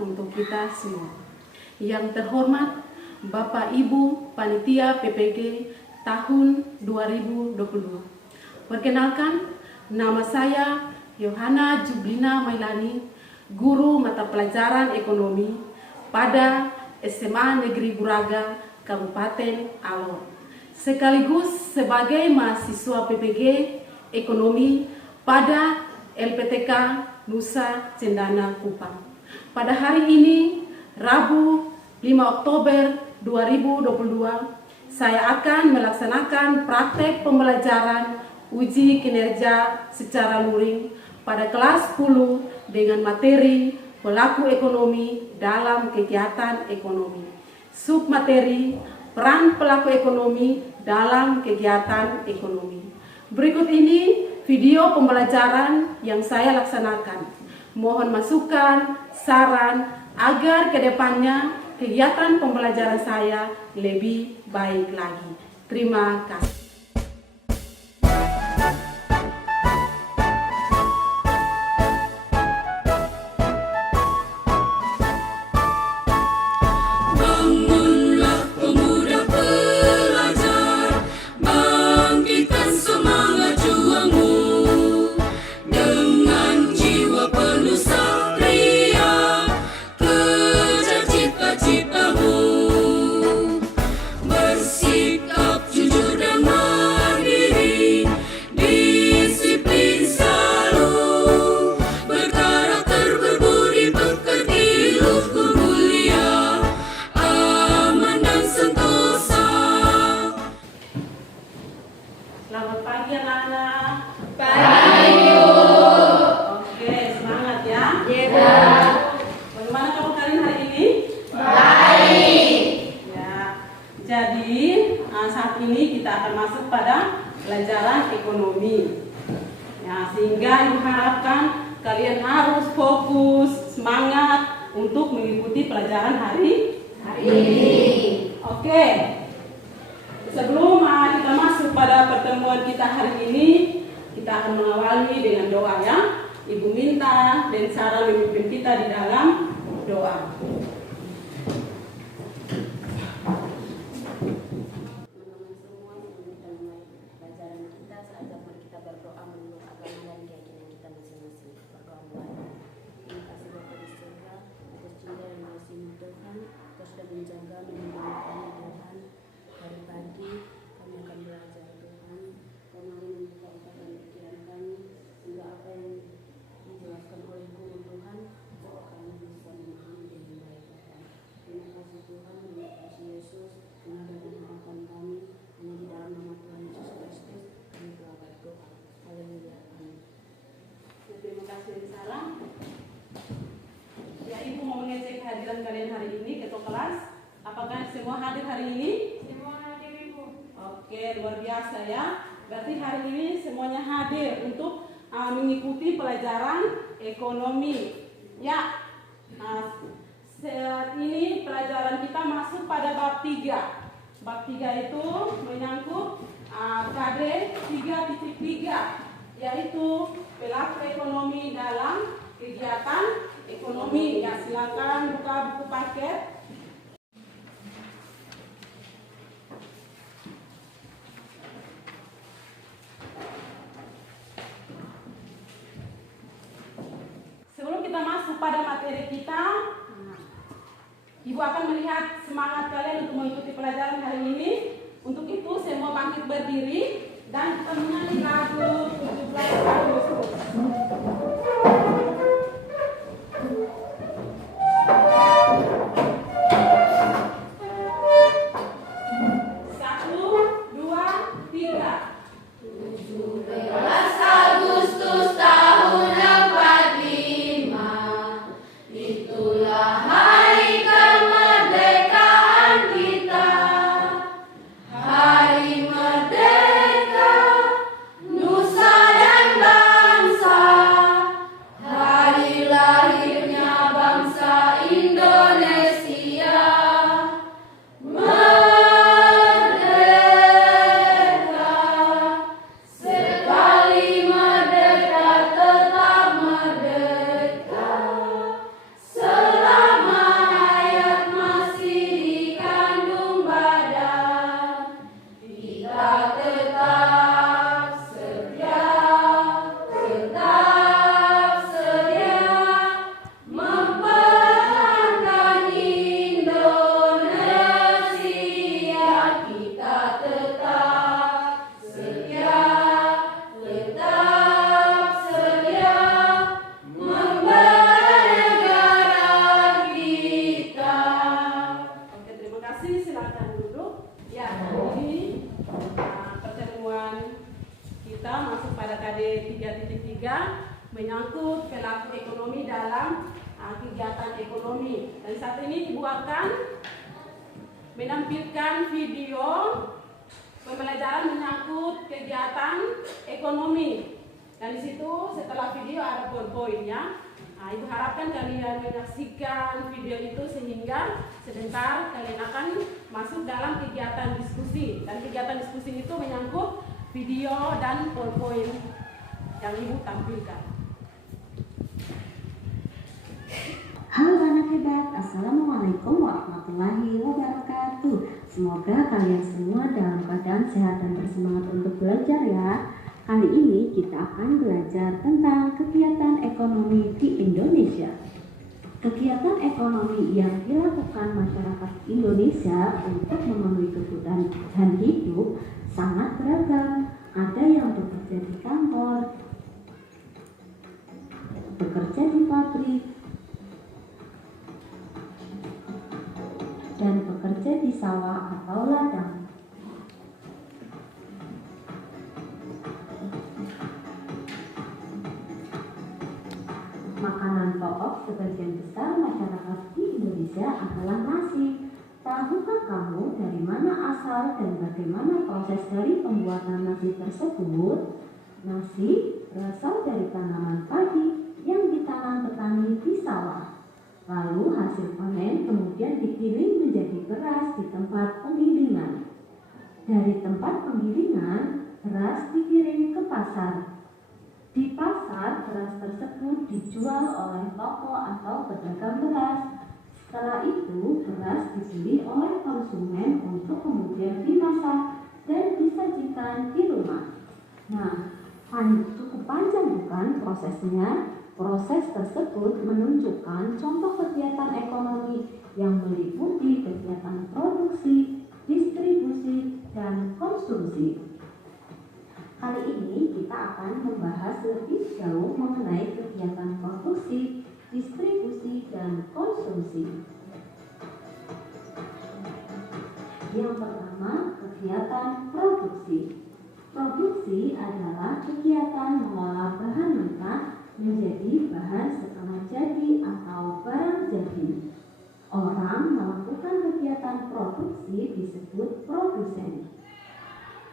untuk kita semua. Yang terhormat Bapak Ibu Panitia PPG tahun 2022. Perkenalkan, nama saya Yohana Jublina Mailani, guru mata pelajaran ekonomi pada SMA Negeri Buraga, Kabupaten Alor. Sekaligus sebagai mahasiswa PPG Ekonomi pada LPTK Nusa Cendana Kupang. Pada hari ini, Rabu 5 Oktober 2022, saya akan melaksanakan praktek pembelajaran uji kinerja secara luring pada kelas 10 dengan materi pelaku ekonomi dalam kegiatan ekonomi. Submateri peran pelaku ekonomi dalam kegiatan ekonomi. Berikut ini video pembelajaran yang saya laksanakan. Mohon masukan, saran agar kedepannya kegiatan pembelajaran saya lebih baik lagi. Terima kasih. Selamat pagi anak-anak. Pagi. Oke, semangat ya. Iya. Bagaimana kamu kalian hari ini? Baik. Ya. Jadi saat ini kita akan masuk pada pelajaran ekonomi. Ya, sehingga Ibu harapkan kalian harus fokus, semangat untuk mengikuti pelajaran hari ini. Oke. Sebelum kita masuk pada pertemuan kita hari ini, kita akan mengawali dengan doa ya. Ibu minta dan Sarah memimpin kita di dalam doa. Teman-teman semua, sebelum kita mulai pelajaran kita, seajak mari kita berdoa menurut agama dan keyakinan kita masing-masing. Berdoa mulai. Terima kasih Bapa di surga atas cinta dan kasih Tuhan, Kau sudah menjaga melindungi kami Tuhan. Hari pagi kami akan belajar Tuhan, Kau mari membuka otak dan pikiran kami, sehingga apa yang dijelaskan oleh Guru Tuhan, kami bisa memahami dengan baik Tuhan. Terima kasih Tuhan, terima kasih Yesus, tenaga dan harapan kami, hanya di dalam nama Tuhan Yesus Kristus, kami telah berdoa. Haleluya, amin. Terima kasih Sarah. Ya, Ibu mau mengecek kehadiran kalian hari ini, ketua kelas. Apakah semua hadir hari ini? Oke, luar biasa ya. Berarti hari ini semuanya hadir untuk mengikuti pelajaran ekonomi. Ya, saat ini pelajaran kita masuk pada bab 3. Bab 3 itu menyangkut KD 3.3, yaitu pelaku ekonomi dalam kegiatan ekonomi. Ya, silakan buka buku paket. Sebelum kita masuk pada materi kita, Ibu akan melihat semangat kalian untuk mengikuti pelajaran hari ini. Untuk itu semua bangkit berdiri dan kita menyanyi lagu 17 Agustus. Nusa dan bangsa KD 3.3 menyangkut pelaku ekonomi dalam kegiatan ekonomi. Dan saat ini Ibu akan menampilkan video pembelajaran menyangkut kegiatan ekonomi. Dan di situ setelah video ada PowerPoint-nya. Ibu harapkan kalian menyaksikan video itu sehingga sebentar kalian akan masuk dalam kegiatan diskusi. Dan kegiatan diskusi itu menyangkut video dan PowerPoint yang Ibu tampilkan. Halo anak hebat, Assalamualaikum warahmatullahi wabarakatuh. Semoga kalian semua dalam keadaan sehat dan bersemangat untuk belajar ya. Kali ini kita akan belajar tentang kegiatan ekonomi di Indonesia. Kegiatan ekonomi yang dilakukan masyarakat Indonesia untuk memenuhi kebutuhan hidup sangat beragam. Ada yang bekerja di kantor, bekerja di pabrik, dan bekerja di sawah atau ladang. Makanan pokok sebagian besar masyarakat di Indonesia adalah nasi. Tahukah kamu dari mana asal dan bagaimana proses dari pembuatan nasi tersebut? Nasi berasal dari tanaman padi yang ditanam petani di sawah. Lalu hasil panen kemudian digiling menjadi beras di tempat penggilingan. Dari tempat penggilingan, beras dikirim ke pasar. Di pasar, beras tersebut dijual oleh toko atau pedagang beras. Setelah itu, beras dibeli oleh konsumen untuk kemudian dimasak dan disajikan di rumah. Nah, cukup panjang bukan prosesnya? Proses tersebut menunjukkan contoh kegiatan ekonomi yang meliputi kegiatan produksi, distribusi, dan konsumsi. Kali ini kita akan membahas lebih jauh mengenai kegiatan produksi, distribusi, dan konsumsi. Yang pertama, kegiatan produksi. Produksi adalah kegiatan mengolah bahan mentah menjadi bahan setengah jadi atau barang jadi. Orang melakukan kegiatan produksi disebut produsen.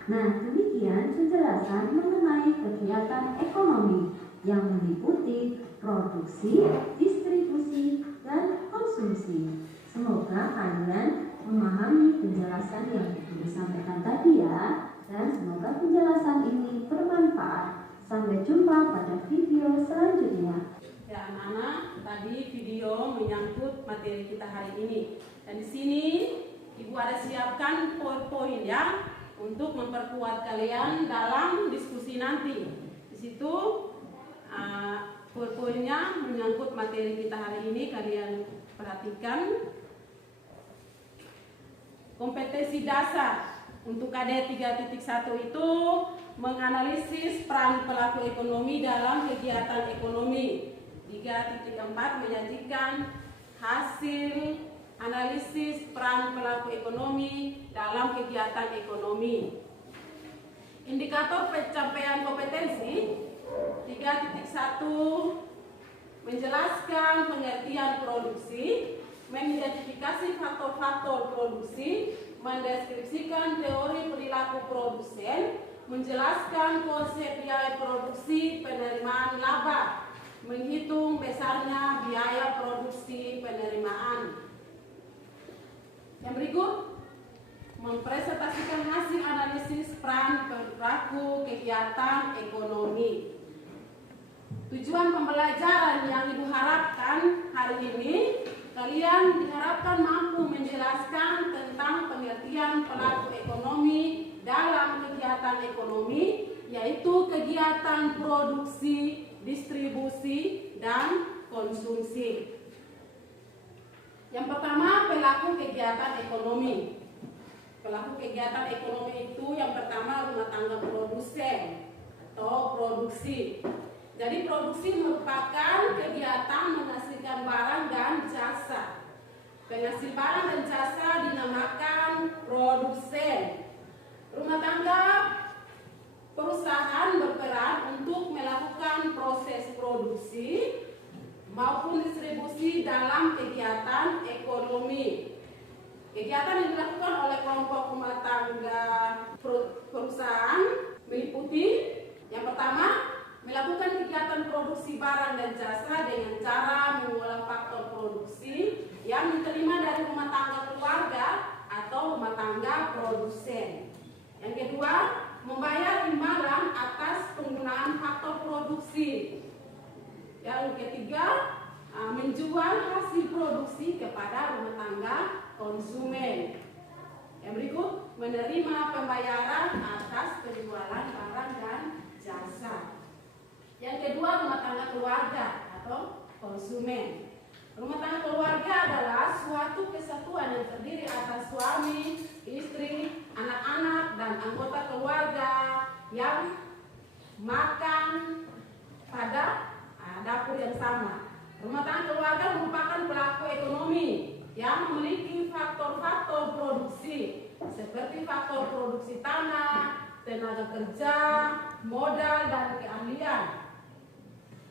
Nah, demikian penjelasan mengenai kegiatan ekonomi yang meliputi produksi, distribusi, dan konsumsi. Semoga kalian memahami penjelasan yang disampaikan tadi ya, dan semoga penjelasan ini bermanfaat. Sampai jumpa pada video selanjutnya. Ya anak-anak, tadi video menyangkut materi kita hari ini. Dan di sini Ibu ada siapkan PowerPoint ya untuk memperkuat kalian dalam diskusi nanti. Di situ PowerPoint-nya menyangkut materi kita hari ini, kalian perhatikan. Kompetensi dasar untuk KD 3.1 itu menganalisis peran pelaku ekonomi dalam kegiatan ekonomi. 3.4 menyajikan hasil analisis peran pelaku ekonomi dalam kegiatan ekonomi. Indikator pencapaian kompetensi 3.1 menjelaskan pengertian produksi, mengidentifikasi faktor-faktor produksi, mendeskripsikan teori perilaku produsen, menjelaskan konsep biaya produksi penerimaan laba, menghitung besarnya biaya produksi penerimaan. Yang berikut, mempresentasikan hasil analisis peran pelaku kegiatan ekonomi. Tujuan pembelajaran yang Ibu harapkan hari ini, kalian diharapkan mampu menjelaskan tentang pengertian pelaku ekonomi dalam kegiatan ekonomi, yaitu kegiatan produksi, distribusi, dan konsumsi. Yang pertama, pelaku kegiatan ekonomi. Pelaku kegiatan ekonomi itu yang pertama rumah tangga produsen atau produksi. Jadi produksi merupakan kegiatan menghasilkan barang dan jasa. Penghasil barang dan jasa dinamakan produsen. Rumah tangga perusahaan berperan untuk melakukan proses produksi maupun distribusi dalam kegiatan ekonomi. Kegiatan yang dilakukan oleh kelompok rumah tangga perusahaan meliputi yang pertama, melakukan kegiatan produksi barang dan jasa dengan cara mengolah faktor produksi yang diterima dari rumah tangga keluarga atau rumah tangga produsen. Yang kedua, membayar imbalan atas penggunaan faktor produksi. Yang ketiga, menjual hasil produksi kepada rumah tangga konsumen. Yang berikut, menerima pembayaran atas penjualan barang dan jasa. Yang kedua, rumah tangga keluarga atau konsumen. Rumah tangga keluarga adalah suatu kesatuan yang terdiri atas suami, istri, anak-anak, dan anggota keluarga yang makan pada dapur yang sama. Rumah tangga keluarga merupakan pelaku ekonomi yang memiliki faktor-faktor produksi seperti faktor produksi tanah, tenaga kerja, modal, dan keahlian.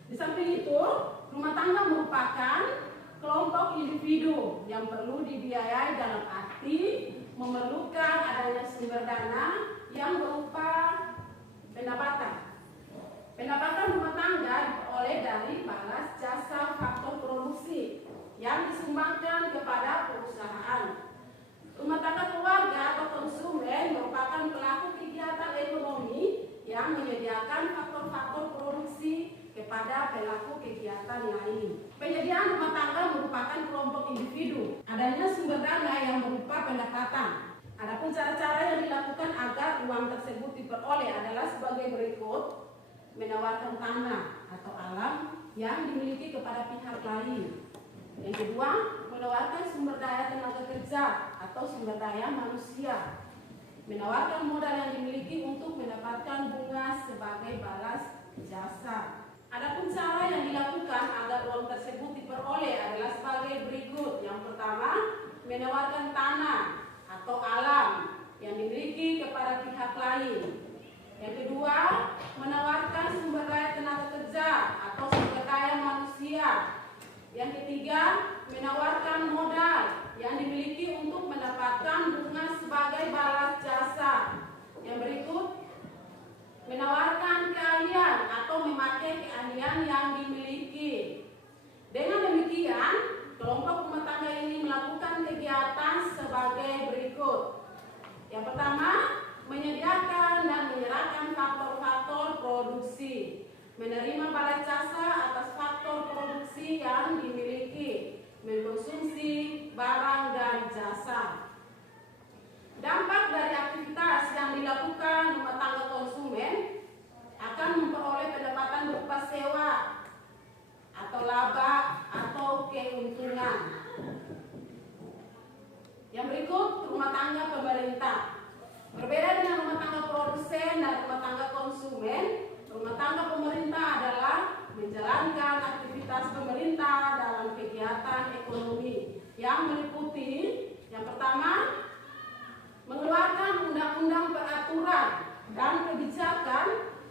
Di samping itu, rumah tangga merupakan kelompok individu yang perlu dibiayai dalam arti memerlukan adanya sumber dana yang berupa pendapatan. Pendapatan rumah tangga diperoleh dari balas jasa faktor produksi yang disumbangkan kepada perusahaan. Rumah tangga keluarga atau konsumen merupakan pelaku kegiatan ekonomi yang menyediakan faktor-faktor produksi kepada pelaku kegiatan lain. Penyediaan rumah tangga merupakan kelompok individu. Adanya sumber dana yang berupa pendapatan. Adapun cara-cara yang dilakukan agar uang tersebut diperoleh adalah sebagai berikut. Menawarkan tanah atau alam yang dimiliki kepada pihak lain. Yang kedua, menawarkan sumber daya tenaga kerja atau sumber daya manusia. Menawarkan modal yang dimiliki untuk mendapatkan bunga sebagai balas jasa. Adapun cara yang dilakukan agar uang tersebut diperoleh adalah sebagai berikut. Yang pertama, menawarkan tanah atau alam yang dimiliki kepada pihak lain. Yang kedua, menawarkan sumber daya tenaga kerja atau sumber daya manusia. Yang ketiga, menawarkan modal yang dimiliki untuk mendapatkan bunga sebagai balas jasa. Yang berikut, menawarkan keahlian atau memakai keahlian yang dimiliki. Dengan demikian, kelompok rumah tangga ini melakukan kegiatan sebagai berikut. Yang pertama, menyediakan dan menyerahkan faktor-faktor produksi, menerima balas jasa atas faktor produksi yang dimiliki, mengkonsumsi barang dan jasa. Dampak dari aktivitas yang dilakukan rumah tangga konsumen akan memperoleh pendapatan berupa sewa atau laba atau keuntungan. Yang berikut, rumah tangga pemerintah. Berbeda dengan rumah tangga produsen dan rumah tangga konsumen, rumah tangga pemerintah adalah menjalankan aktivitas pemerintah dalam kegiatan ekonomi yang meliputi yang pertama, mengeluarkan undang-undang peraturan dan kebijakan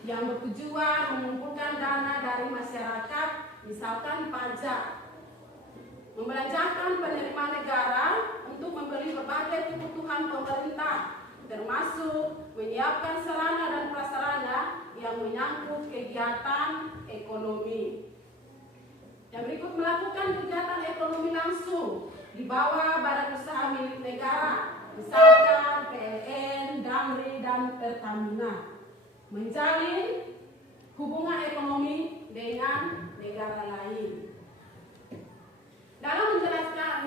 yang bertujuan mengumpulkan dana dari masyarakat, misalkan pajak, membelanjakan penerimaan negara untuk membeli berbagai kebutuhan pemerintah, termasuk menyiapkan sarana dan prasarana yang menyangkut kegiatan ekonomi. Yang berikut, melakukan kegiatan ekonomi langsung di bawah badan usaha milik negara, misalkan PLN, Damri, dan Pertamina. Menjalin hubungan ekonomi dengan negara lain. Dalam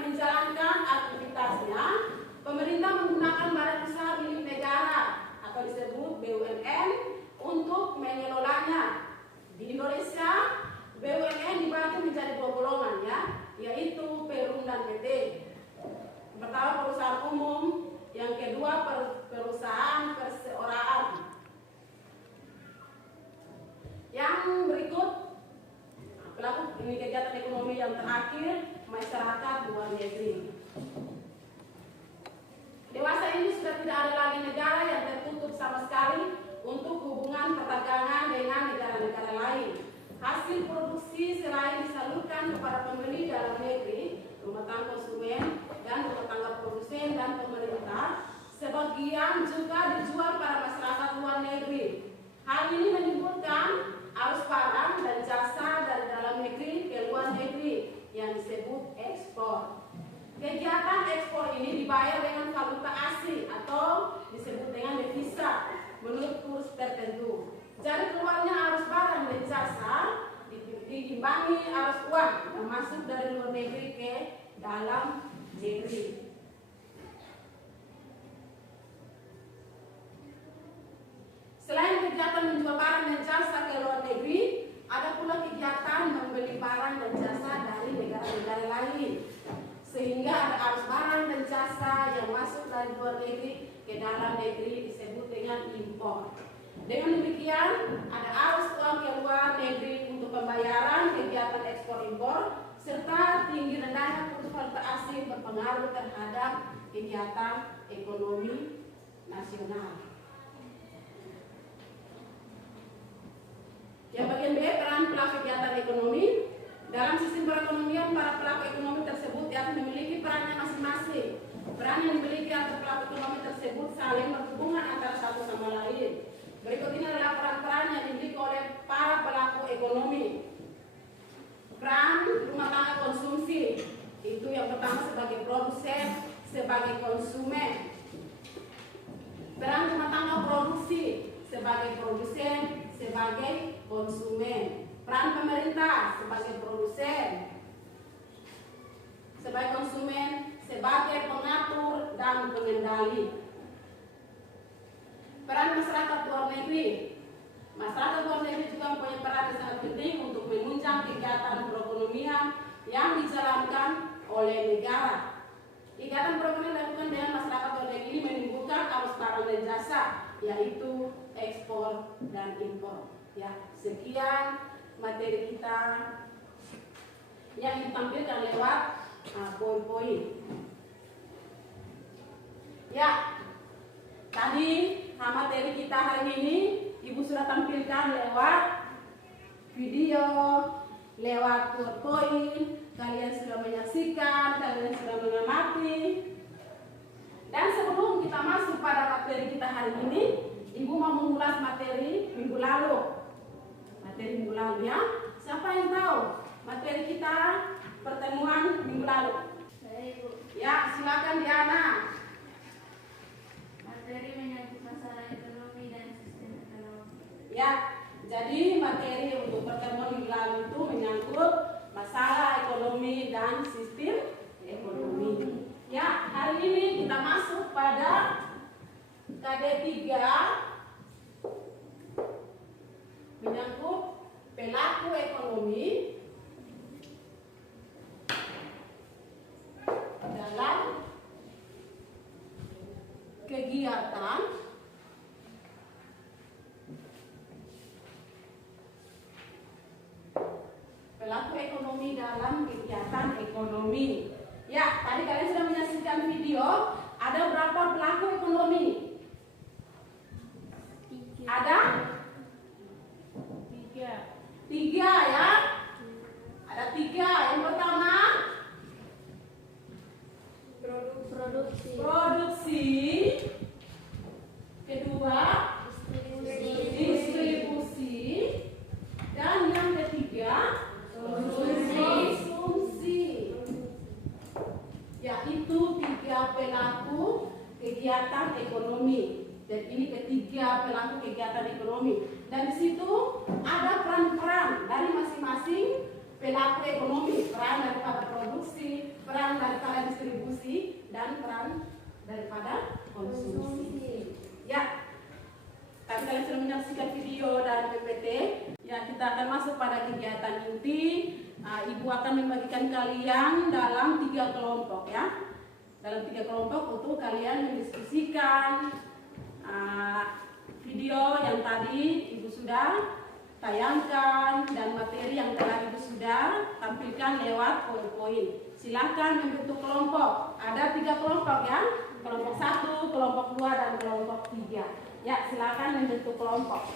menjalankan aktivitasnya, pemerintah menggunakan badan usaha milik negara atau disebut BUMN untuk mengelolanya. Di Indonesia, BUMN dibagi menjadi dua golongan, yaitu Perum dan PT. Yang pertama perusahaan umum, yang kedua perusahaan perseorangan. Yang berikut, pelaku ini kegiatan ekonomi yang terakhir, masyarakat luar negeri. Dewasa ini sudah tidak ada lagi negara yang tertutup sama sekali untuk hubungan hasil produksi selain disalurkan kepada pembeli dalam negeri, rumah tangga konsumen, dan rumah tangga produsen dan pemerintah, sebagian juga dijual pada masyarakat luar negeri. Hal ini menimbulkan arus barang dan jasa dari dalam negeri ke luar negeri yang disebut ekspor. Kegiatan ekspor ini dibayar dengan valuta asing atau disebut dengan devisa menurut kurs tertentu. Jadi keluarnya arus barang dan jasa diimbangi arus uang yang masuk dari luar negeri ke dalam negeri. Selain kegiatan menjual barang dan jasa ke luar negeri, ada pula kegiatan membeli barang dan jasa dari negara-negara lain. Sehingga ada arus barang dan jasa yang masuk dari luar negeri ke dalam negeri disebut dengan impor. Dengan demikian, ada arus uang ke luar negeri untuk pembayaran kegiatan ekspor impor, serta tinggi rendahnya kurs valuta asing berpengaruh terhadap kegiatan ekonomi nasional. Yang bagian B, peran pelaku kegiatan ekonomi. Dalam sistem perekonomian, para pelaku ekonomi tersebut yang memiliki perannya masing-masing. Peran yang dimiliki antara pelaku ekonomi tersebut saling berhubungan antara satu sama lain. Berikut ini adalah peran-peran yang dimiliki oleh para pelaku ekonomi. Peran rumah tangga konsumsi, itu yang pertama sebagai produsen, sebagai konsumen. Peran rumah tangga produksi, sebagai produsen, sebagai konsumen. Peran pemerintah sebagai produsen, sebagai konsumen, sebagai pengatur dan pengendali. Peran masyarakat luar negeri. Masyarakat luar negeri juga mempunyai peran yang sangat penting untuk menunjang kegiatan perekonomian yang dijalankan oleh negara. Kegiatan perekonomian dilakukan dengan masyarakat luar negeri ini menimbulkan arus barang dan jasa, yaitu ekspor dan impor. Ya, sekian materi kita yang ditampilkan lewat poin-poin. Ya, tadi materi kita hari ini Ibu sudah tampilkan lewat video, lewat poin-poin. Kalian sudah menyaksikan, kalian sudah mengamati. Dan sebelum kita masuk pada materi kita hari ini, Ibu mau mengulas materi minggu lalu. Materi minggu lalu ya. Siapa yang tahu materi kita pertemuan minggu lalu? Saya Ibu. Ya, silakan Diana. Materi menyangkut masalah ekonomi dan sistem ekonomi. Ya, jadi materi untuk pertemuan minggu lalu itu menyangkut masalah ekonomi dan sistem ekonomi. Ya, hari ini kita masuk pada KD3 menyangkut pelaku ekonomi dalam kegiatan pelaku ekonomi dalam kegiatan ekonomi. Ya, tadi kalian sudah menyaksikan video. Ada berapa pelaku ekonomi? Ada? Tiga ya. Ada tiga. Yang pertama produksi. Kedua distribusi. Dan yang ketiga konsumsi. Yaitu tiga pelaku kegiatan ekonomi. Dan ini ketiga pelaku kegiatan ekonomi. Dan di situ ada peran-peran dari masing-masing pelaku ekonomi. Peran daripada produksi, peran daripada distribusi, dan peran daripada konsumsi. Ya, tapi kalian sudah menyaksikan video dan PPT. Ya, kita akan masuk pada kegiatan inti. Ibu akan membagikan kalian dalam 3 kelompok ya. Dalam 3 kelompok untuk kalian mendiskusikan video yang tadi Ibu sudah tayangkan dan materi yang telah Ibu sudah tampilkan lewat poin-poin. Silakan membentuk kelompok. Ada 3 kelompok ya. Kelompok 1, kelompok 2, dan kelompok 3. Ya, silakan membentuk kelompok.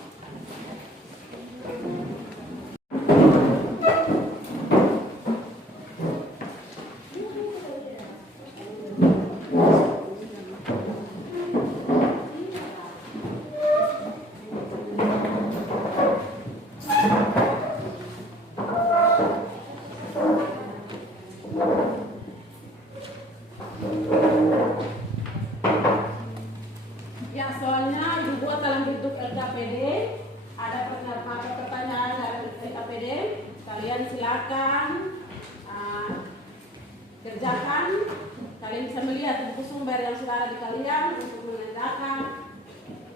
buku sumber yang sudah ada di kalian untuk mengerjakan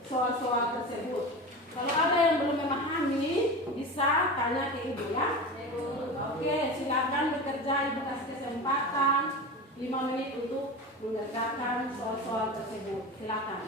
soal-soal tersebut. Kalau ada yang belum memahami, bisa tanya ke ibu ya. Oke, silakan bekerja, ibu kasih kesempatan 5 menit untuk mengerjakan soal-soal tersebut. Silakan.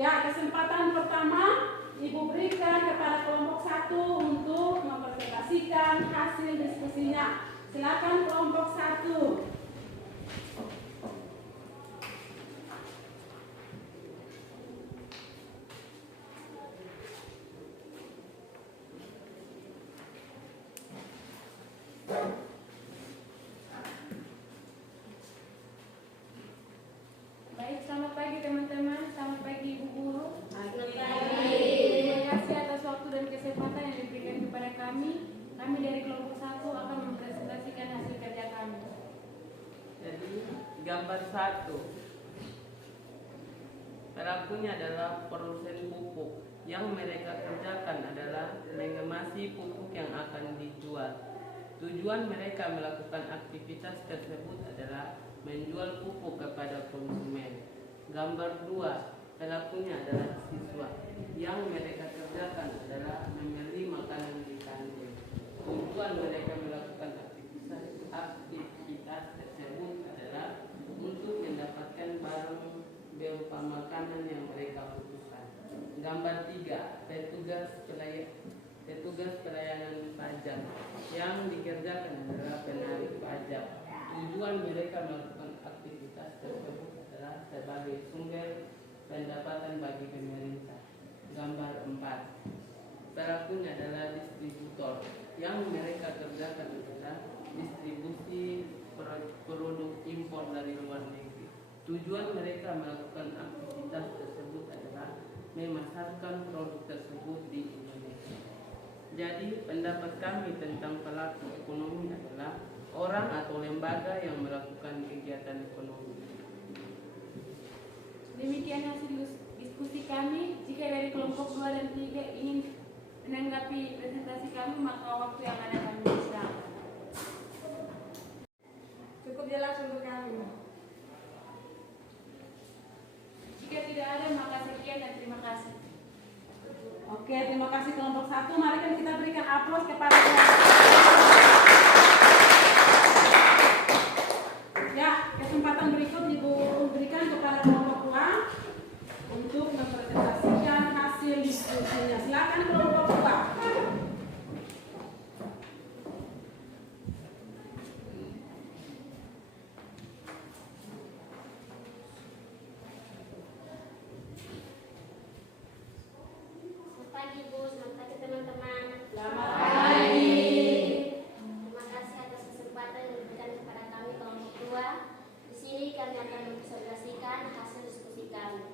Ya, kesempatan pertama Ibu berikan kepada kelompok 1 untuk mempresentasikan hasil diskusinya. Silakan kelompok 1. Baik, selamat pagi teman-teman, selamat pagi Ibu Guru. Pagi. Terima kasih atas waktu dan kesempatan yang diberikan kepada kami. Kami dari kelompok 1 akan mempresentasikan hasil kerja kami. Jadi Gambar 1. Pelakunya adalah produsen pupuk. Yang mereka kerjakan adalah mengemasi pupuk yang akan dijual. Tujuan mereka melakukan aktivitas tersebut adalah menjual pupuk kepada konsumen. Gambar 2. Pelakunya adalah siswa. Yang mereka kerjakan adalah membeli makanan di kantin. Tujuan mereka melakukan aktivitas tersebut adalah untuk mendapatkan barang berupa makanan yang mereka butuhkan. Gambar 3. Petugas pelayanan pajak. Yang dikerjakan adalah penarik pajak. Tujuan mereka melakukan aktivitas tersebut adalah sebagai sumber pendapatan bagi pemerintah. Gambar 4. Pelakunya adalah distributor. Yang mereka kerjakan adalah distribusi produk impor dari luar negeri. Tujuan mereka melakukan aktivitas tersebut adalah memasarkan produk tersebut di Indonesia. Jadi pendapat kami tentang pelaku ekonomi adalah orang atau lembaga yang melakukan kegiatan ekonomi. Demikian hasil diskusi kami. Jika dari kelompok 2 dan 3 ingin menanggapi presentasi kami, maka waktu yang ada kami persilakan. Cukup jelas untuk kami. Jika tidak ada, maka sekian dan terima kasih. Oke, terima kasih kelompok 1. Mari kan kita berikan aplaus kepada ya, kesempatan berikut diberikan kepada kelompok 2 untuk mempresentasikan hasil diskusinya. Silakan kelompok 2. Selamat pagi Bu, selamat pagi teman-teman. Selamat pagi. Terima kasih atas kesempatan yang diberikan kepada kami kelompok 2. Di sini kami akan mempresentasikan hasil diskusi kami.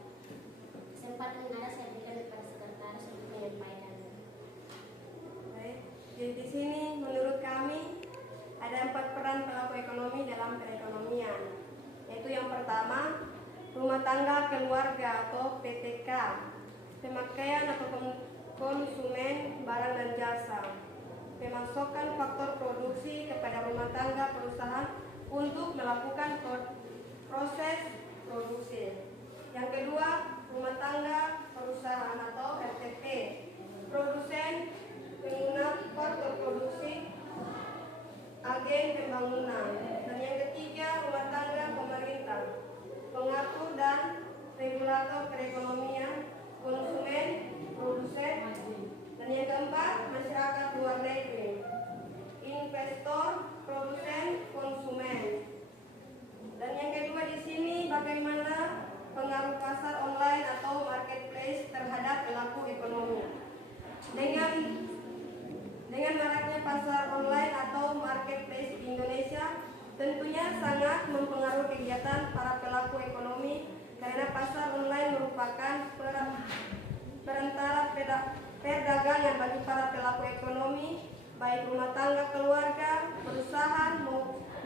Kesempatan yang ada saya berikan kepada sekretaris untuk menyampaikannya. Baik, jadi di sini menurut kami ada 4 peran pelaku ekonomi dalam perekonomian, yaitu yang pertama, rumah tangga keluarga atau PTK, pemakaian atau konsumen barang dan jasa, pemasukan faktor produksi kepada rumah tangga perusahaan untuk melakukan proses produksi. Yang kedua, rumah tangga perusahaan atau RTP, produsen, pengguna faktor produksi, agen pembangunan. Dan yang ketiga, rumah tangga pemerintah, pengatur dan regulator perekonomian, konsumen, produsen. Dan yang keempat, masyarakat luar negeri, investor, produsen, konsumen. Dan yang kedua di sini bagaimana pengaruh pasar online atau marketplace terhadap pelaku ekonomi. Dengan maraknya pasar online atau marketplace di Indonesia, tentunya sangat mempengaruhi kegiatan para pelaku ekonomi karena pasar online merupakan perantara perdagangan bagi para pelaku ekonomi, baik rumah tangga keluarga, perusahaan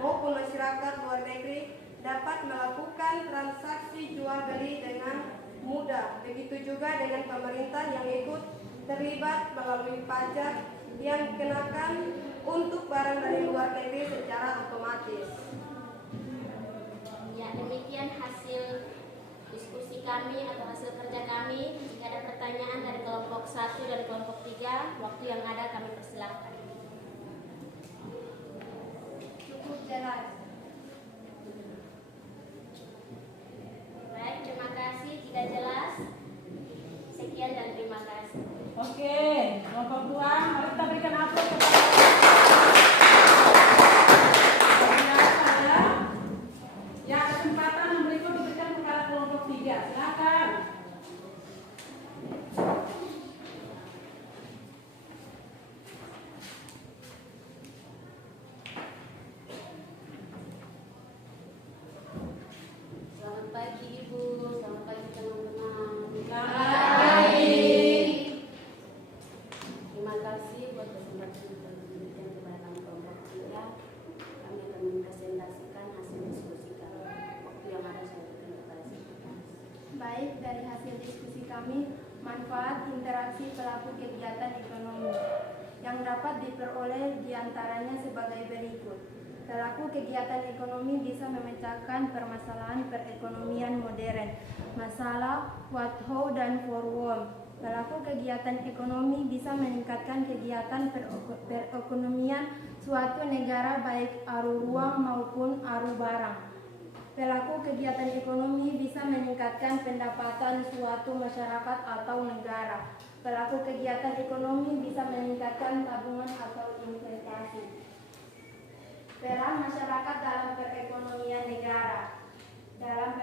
maupun masyarakat luar negeri dapat melakukan transaksi jual beli dengan mudah. Begitu juga dengan pemerintah yang ikut terlibat melalui pajak yang dikenakan untuk barang dari luar negeri secara otomatis. Ya, demikian hasil diskusi kami atau hasil kerja kami. Jika ada pertanyaan dari kelompok 1 dan kelompok 3, waktu yang ada kami persilakan. Cukup jelas. Baik, terima kasih. Jika jelas, sekian dan terima kasih. Oke, kelompok 2, mari kita berikan aplaus kepada ya, kesempatan yang berikut diberikan kepada kelompok 3. Silakan. Selamat pagi Ibu, selamat pagi teman-teman. Selamat pagi. Terima kasih buat kesempatan yang diberikan kepada kami kelompok 3. Kami akan mempresentasikan hasil diskusi kami. Waktu yang Baik, dari hasil diskusi kami, manfaat interaksi pelaku kegiatan ekonomi yang dapat diperoleh diantaranya sebagai berikut. Pelaku kegiatan ekonomi bisa memecahkan permasalahan perekonomian modern, masalah what, how, dan for whom. Pelaku kegiatan ekonomi bisa meningkatkan kegiatan perekonomian suatu negara baik aru ruang maupun aru barang. Pelaku kegiatan ekonomi bisa meningkatkan pendapatan suatu masyarakat atau negara. Pelaku kegiatan ekonomi bisa meningkatkan tabungan atau investasi. Peran masyarakat dalam perekonomian negara. Dalam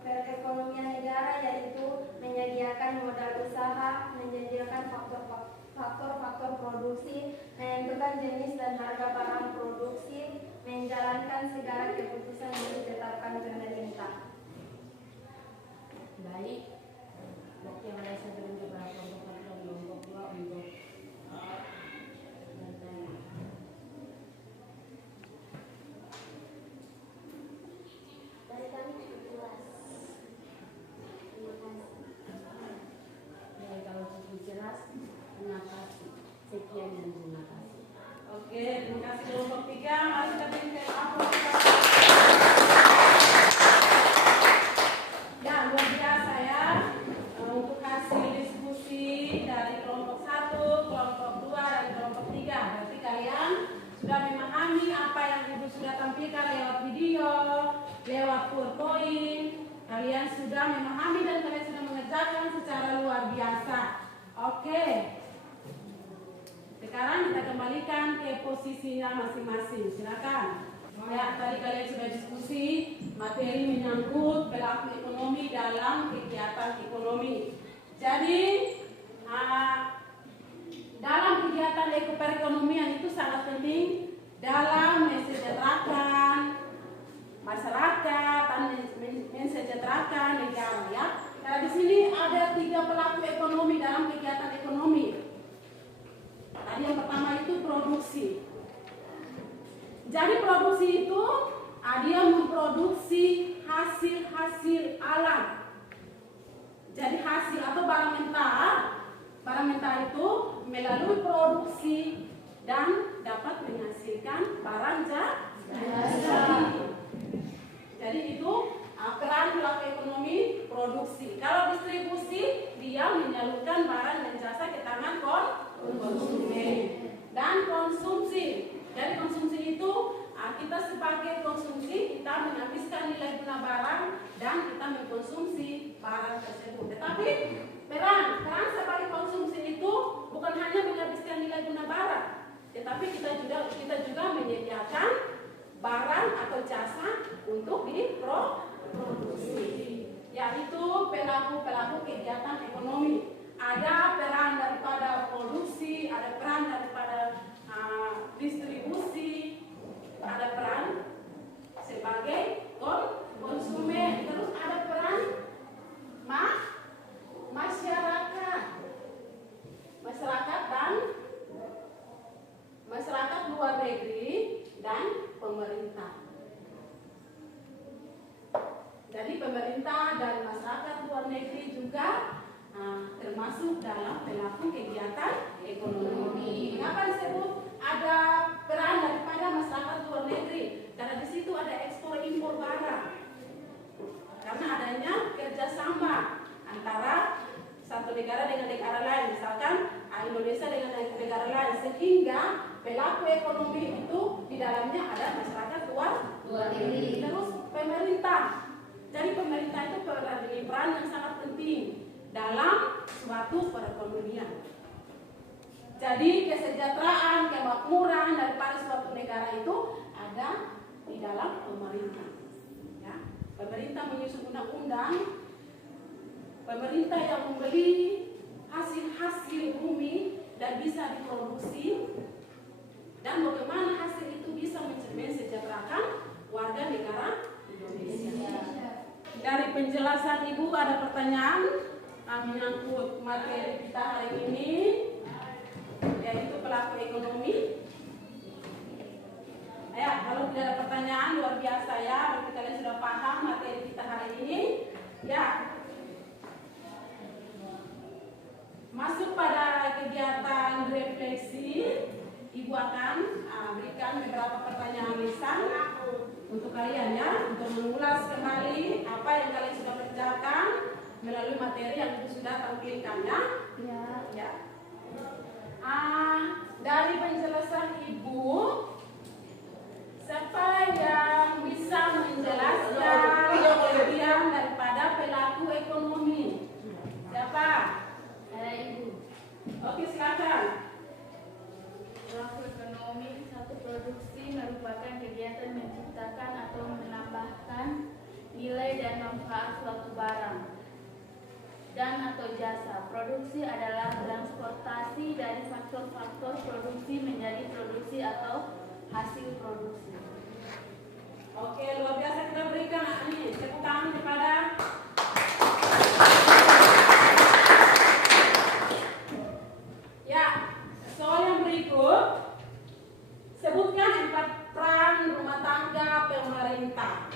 perekonomian negara yaitu menyediakan modal usaha, menyediakan faktor-faktor produksi, menentukan jenis dan harga barang produksi, menjalankan segala keputusan yang ditetapkan pemerintah. Baik, waktu yang ada saya beri beberapa kelompok dan kelompok dua untuk Dari kami cukup jelas. Terima kasih. dari kalau cukup jelas, terima kasih. Sekian dan terima kasih. Oke, terima kasih kelompok 3. Mari kita berikan aplaus. Ya, luar biasa ya. Untuk hasil diskusi dari kelompok 1, kelompok 2, dan kelompok 3. Berarti kalian sudah memahami apa yang Ibu sudah tampilkan lewat video, lewat PowerPoint. Kalian sudah memahami dan kalian sudah mengerjakan secara luar biasa. Oke. Sekarang kita kembalikan ke posisinya masing-masing. Silakan. Ya, tadi kalian sudah diskusi materi menyangkut pelaku ekonomi dalam kegiatan ekonomi. Jadi, dalam kegiatan perekonomian itu sangat penting dalam mensejahterakan masyarakat dan mensejahterakan negara ya. Karena di sini ada 3 pelaku ekonomi dalam kegiatan ekonomi. Tadi yang pertama itu produksi. Jadi produksi itu dia memproduksi hasil-hasil alam. Jadi hasil atau barang mentah itu melalui produksi dan dapat menghasilkan barang jadi. Jadi itu peran pelaku ekonomi produksi. Kalau distribusi, dia menyalurkan barang dan jasa ke tangan konsumen. Dan konsumsi. Jadi konsumsi itu kita sebagai konsumsi kita menghabiskan nilai guna barang dan kita mengkonsumsi barang tersebut. Tetapi peran sebagai konsumsi itu bukan hanya menghabiskan nilai guna barang, tetapi kita juga menyediakan barang atau jasa untuk diproduksi. Yaitu pelaku kegiatan ekonomi. Ada peran daripada produksi, ada peran daripada distribusi, ada peran sebagai konsumen, terus ada peran masyarakat luar negeri dan pemerintah. Jadi pemerintah dan masyarakat luar negeri juga termasuk dalam pelaku kegiatan ekonomi. Mengapa disebut ada peran daripada masyarakat luar negeri? Karena di situ ada ekspor impor barang. Karena adanya kerjasama antara satu negara dengan negara lain, misalkan Indonesia dengan negara lain, sehingga pelaku ekonomi itu di dalamnya ada masyarakat luar negeri. Terus pemerintah. Jadi pemerintah itu memiliki peran yang sangat penting dalam suatu perekonomian. Jadi kesejahteraan, kemakmuran daripada suatu negara itu ada di dalam pemerintah. Ya. Pemerintah menyusun undang-undang, pemerintah yang membeli hasil-hasil bumi dan bisa diproduksi, dan bagaimana hasil itu bisa mensejahterakan warga negara Indonesia. Dari penjelasan Ibu ada pertanyaan menyangkut materi kita hari ini, yaitu pelaku ekonomi. Ya, kalau tidak ada pertanyaan luar biasa ya, berarti kalian sudah paham materi kita hari ini. Ya, Ibu akan berikan beberapa pertanyaan lisan untuk kalian ya, untuk mengulas kembali apa yang kalian sudah kerjakan melalui materi yang Ibu sudah tampilkan ya. Ya. Dari penjelasan Ibu, siapa yang bisa menjelaskan kelebihan daripada pelaku ekonomi? Siapa? Saya Ibu. Oke, silakan. Pelaku ekonomi satu produksi merupakan kegiatan menciptakan atau menambahkan nilai dan manfaat suatu barang dan atau jasa. Produksi adalah transportasi dari faktor-faktor produksi menjadi produksi atau hasil produksi. Oke, luar biasa, kita berikan ini tepuk tangan kepada ya. Soal yang berikut, sebutkan 4 peran rumah tangga pemerintah.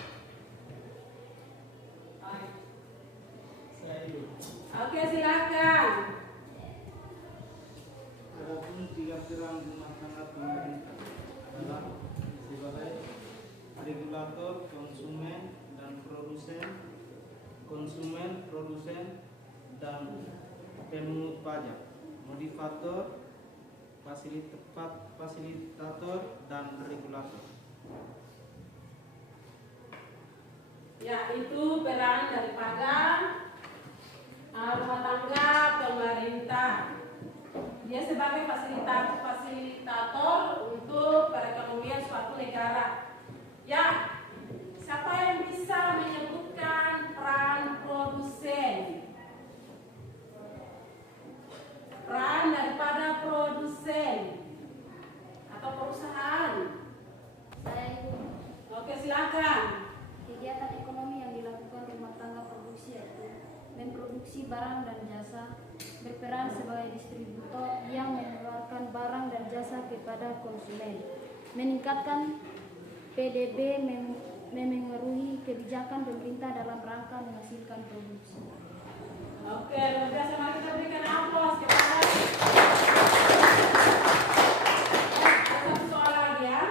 Oke, silakan. Adapun 3 peran rumah tangga pemerintah adalah sebagai regulator, konsumen, dan produsen, dan pemungut pajak, motivator, fasilitator, dan regulator. Ya, itu peran daripada rumah tangga pemerintah. Dia sebagai fasilitator untuk perekonomian suatu negara. Ya, siapa yang bisa menyebutkan peran produsen? Peran daripada produsen atau perusahaan. Saya Ibu. Oke, silakan. Kegiatan ekonomi yang dilakukan rumah tangga produksi yaitu memproduksi barang dan jasa, berperan sebagai distributor yang mengeluarkan barang dan jasa kepada konsumen, meningkatkan PDB, memengaruhi kebijakan pemerintah dalam rangka menghasilkan produksi. Oke, luar biasa, mari kita berikan aplaus kepada. Satu soal lagi ya.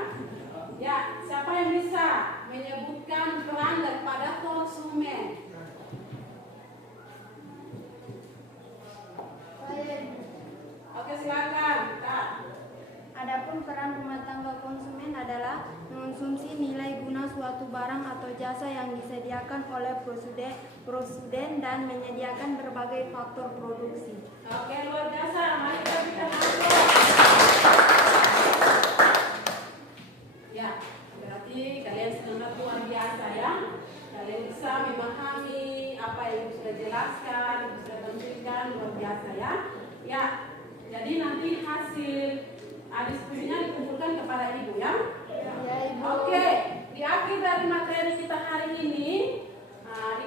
Ya, siapa yang bisa menyebutkan peran daripada konsumen? Oke, silakan, Kak. Adapun peran rumah tangga konsumen adalah mengonsumsi nilai guna suatu barang atau jasa yang disediakan oleh produsen dan menyediakan berbagai faktor produksi. Oke, luar biasa, mari kita berikan aplaus. Ya, berarti kalian sangat luar biasa ya. Kalian bisa memahami apa yang sudah jelaskan, yang sudah tampilkan, luar biasa ya. Ya, jadi nanti hasil diskusinya dikumpulkan kepada Ibu ya. Ya, Ibu. Oke, di akhir dari materi kita hari ini,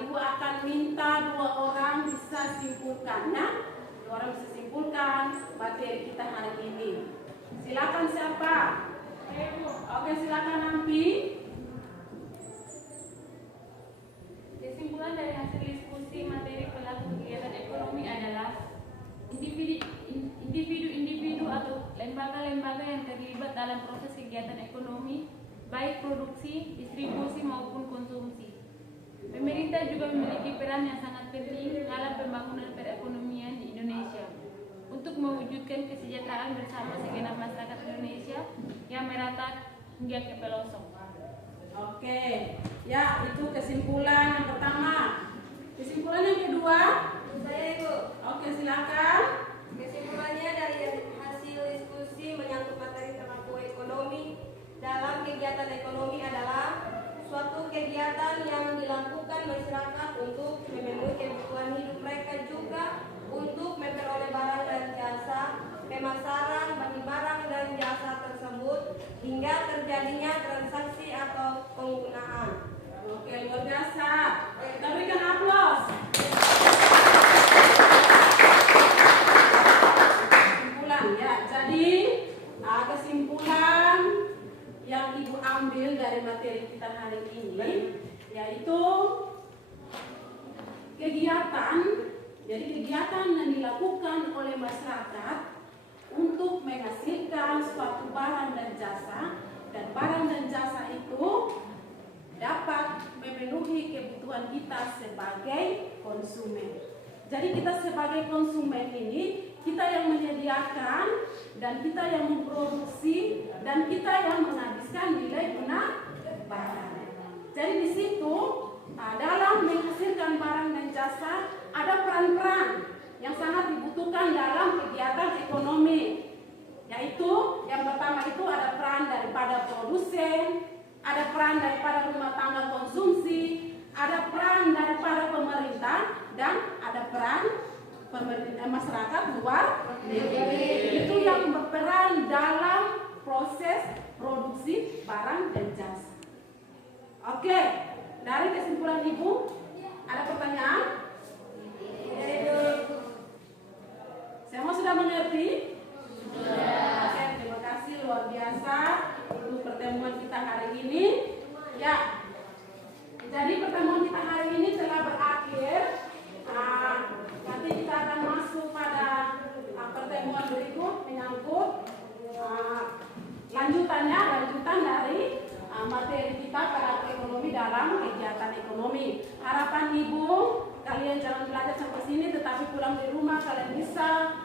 Ibu akan minta 2 orang bisa simpulkan ya. 2 orang bisa simpulkan materi kita hari ini. Silakan siapa? Oke, silakan Nampi. Kesimpulan dari hasil diskusi materi pelaku kegiatan ekonomi adalah individu-individu atau lembaga-lembaga yang terlibat dalam proses kegiatan ekonomi, baik produksi, distribusi maupun konsumsi. Pemerintah juga memiliki peran yang sangat penting dalam pembangunan perekonomian di Indonesia untuk mewujudkan kesejahteraan bersama segenap masyarakat Indonesia yang merata hingga ke pelosok. Oke, ya itu kesimpulan yang pertama. Kesimpulan yang kedua? Saya Ibu. Oke, silakan. Kesimpulannya dari hasil diskusi menyangkut materi pelaku ekonomi dalam kegiatan ekonomi adalah suatu kegiatan yang dilakukan masyarakat untuk memenuhi kebutuhan hidup mereka, juga untuk memperoleh barang dan jasa, pemasaran bagi barang dan jasa tersebut hingga terjadinya transaksi atau penggunaan. Oke, luar biasa. Kita berikan aplaus. Kesimpulan ya. Jadi kesimpulan yang Ibu ambil dari materi kita hari ini yaitu kegiatan. Jadi kegiatan yang dilakukan oleh masyarakat untuk menghasilkan suatu barang dan jasa, dan barang dan jasa itu dapat memenuhi kebutuhan kita sebagai konsumen. Jadi kita sebagai konsumen ini, kita yang menyediakan dan kita yang memproduksi dan kita yang menghabiskan nilai guna barang. Jadi di situ dalam menghasilkan barang dan jasa ada peran-peran yang sangat dibutuhkan dalam kegiatan ekonomi. Yaitu yang pertama itu ada peran daripada produsen, ada peran daripada rumah tangga konsumsi, ada peran daripada pemerintah, dan ada peran masyarakat luar negeri. Itu yang berperan dalam proses produksi barang dan jasa. Oke, dari kesimpulan Ibu, ada pertanyaan? Semua sudah mengerti? Oke, terima kasih luar biasa untuk pertemuan kita hari ini. Ya, jadi pertemuan kita hari ini telah berakhir. Nanti kita akan masuk pada pertemuan berikut menyangkut lanjutan dari materi kita pada ekonomi dalam kegiatan ekonomi. Harapan Ibu, kalian jangan belajar sampai sini, tetapi pulang di rumah kalian bisa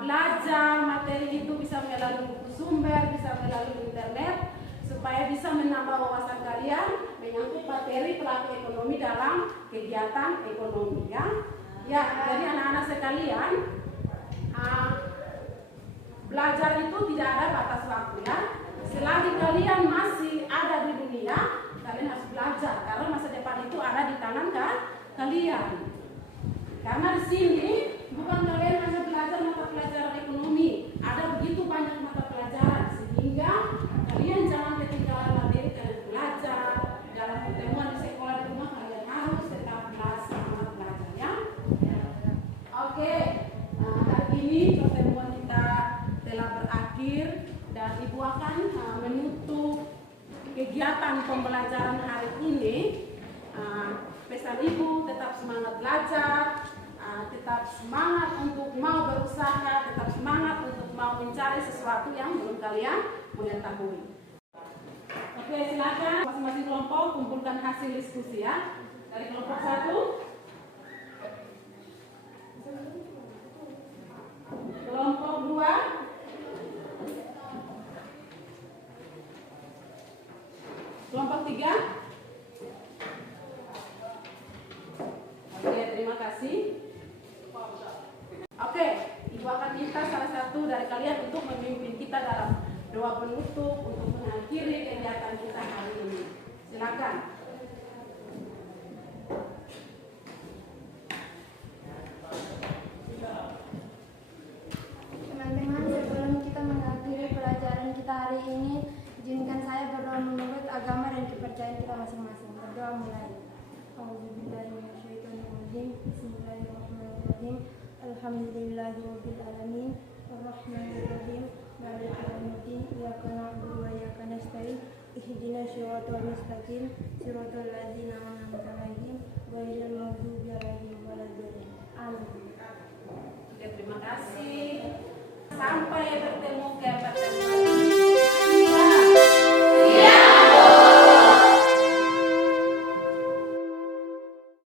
belajar materi itu, bisa melalui buku sumber, bisa melalui internet, supaya bisa menambah wawasan kalian menyangkut materi pelaku ekonomi dalam kegiatan ekonomi. Ya, jadi anak-anak sekalian, belajar itu tidak ada batas waktu ya. Selagi kalian masih ada di dunia, kalian harus belajar karena masa depan itu ada di tangan kalian. Karena di sini bukan kalian hanya belajar mata pelajaran ekonomi, ada begitu banyak mata pelajaran sehingga kalian jangan ketinggalan materi kalian belajar. Dalam pertemuan di sekolah di rumah kalian harus tetap belajar ya. Oke, hari ini pertemuan kita telah berakhir dan Ibu akan menutup kegiatan pembelajaran hari ini. Pesan Ibu tetap semangat belajar, tetap semangat untuk mau berusaha, tetap semangat untuk mau mencari sesuatu yang belum kalian mengetahui. Oke, silakan masing-masing kelompok kumpulkan hasil diskusi ya. Dari kelompok 1, kelompok 2, kelompok 3. Oke, terima kasih. Oke, Ibu akan minta salah satu dari kalian untuk memimpin kita dalam doa penutup untuk mengakhiri kegiatan kita hari ini. Silakan. Teman-teman, sebelum kita mengakhiri pelajaran kita hari ini, izinkan saya berdoa menurut agama dan kepercayaan kita masing-masing. Berdoa mulai. Bismillahirrahmanirrahim. Alhamdulillahirabbil alamin. Arrahmanirrahim. Maliki yaumiddin. Iyyaka na'budu wa iyyaka nasta'in. Ihdinas siratal mustaqim. Siratal ladzina an'amta 'alaihim